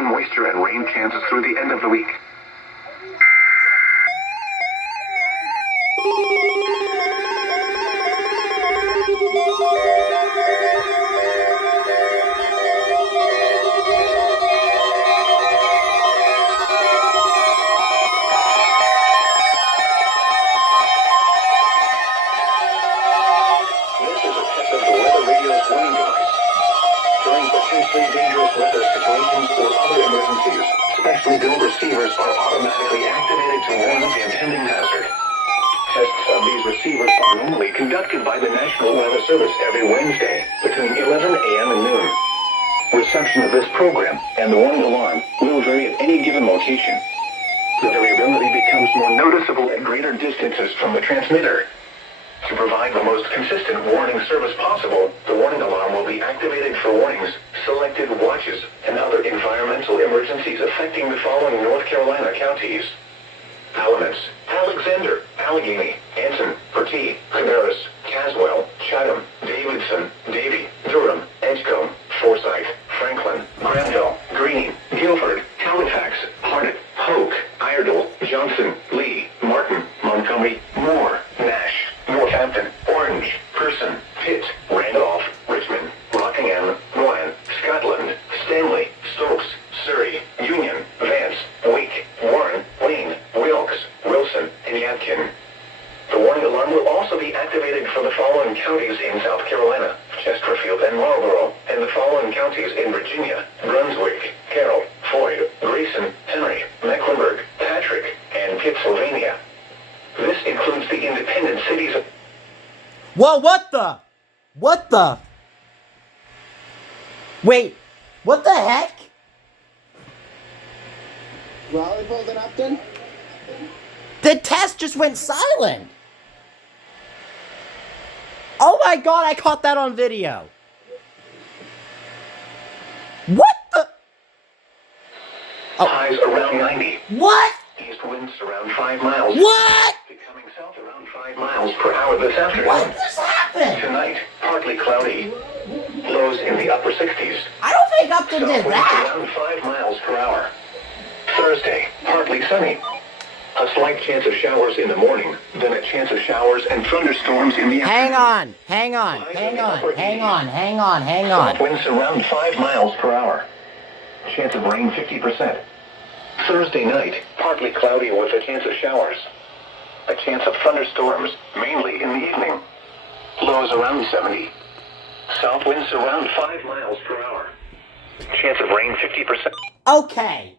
Moisture and rain chances through the end of the week. This is a test of the Weather Radio's warning device. During potentially dangerous weather situations or other emergencies, specially built receivers are automatically activated to warn of the impending hazard. Tests of these receivers are normally conducted by the National Weather Service every Wednesday between 11 a.m. and noon. Reception of this program and the warning alarm will vary at any given location. The variability becomes more noticeable at greater distances from the transmitter. To provide the most consistent warning service possible, the warning alarm will be activated for warnings, selected watches, and other environmental emergencies affecting the following North Carolina counties: Alamance, Alexander, Allegheny, Anson, Bertie, Cabarrus, Caswell, Chatham, Davidson, Davie, Durham, Edgecombe, Forsyth, Franklin, Granville, Greene, Guilford, Halifax, Hardin, Hoke, Iredell, Johnson, Lee, Martin, Montgomery, Moore, Nash, Northampton, Orange, Person, Pitt, Randolph, Richmond, Rockingham, Rowan, Scotland, Stanley, Stokes, Surrey, Union, Vance, Wake, Warren, Wayne, Wilkes, Wilson, and Yadkin. The warning alarm will also be activated for the following counties in South Carolina: Chesterfield and Marlborough, and the following counties in Virginia: Brunswick, Carroll, Floyd, Grayson, Henry, Mecklenburg, Patrick, and Pittsylvania. This includes the independent cities of... Whoa, what the? Wait, what the heck? Raleigh pulled it up then? The test just went silent. Oh my god, I caught that on video. What the? Highs around 90. What? East winds around 5 miles. What? Becoming south around 5 miles per hour this afternoon. What just happened? Tonight, partly cloudy. Lows in the upper 60s. I don't think Upton did South winds that. around 5 miles per hour. Thursday, partly sunny. A slight chance of showers in the morning, then a chance of showers and thunderstorms in the Hang afternoon. on. South winds around 5 miles per hour. Chance of rain 50%. Thursday night, partly cloudy with a chance of showers. A chance of thunderstorms, mainly in the evening. Lows around 70. South winds around 5 miles per hour. Chance of rain 50%. Okay.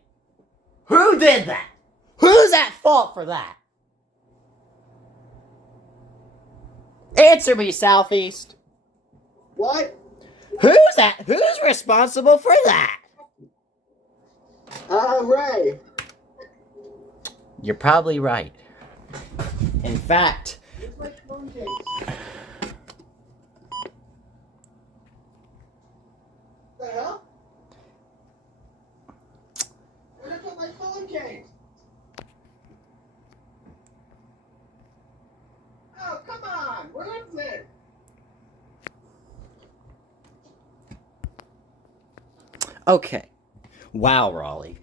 Who did that? Who's at fault for that? Answer me, Southeast. What? Who's responsible for that? Ray. You're probably right. In fact, Where's my phone case? The hell? Where did I put my phone case? Oh, come on! Where is it? okay. Wow, Raleigh.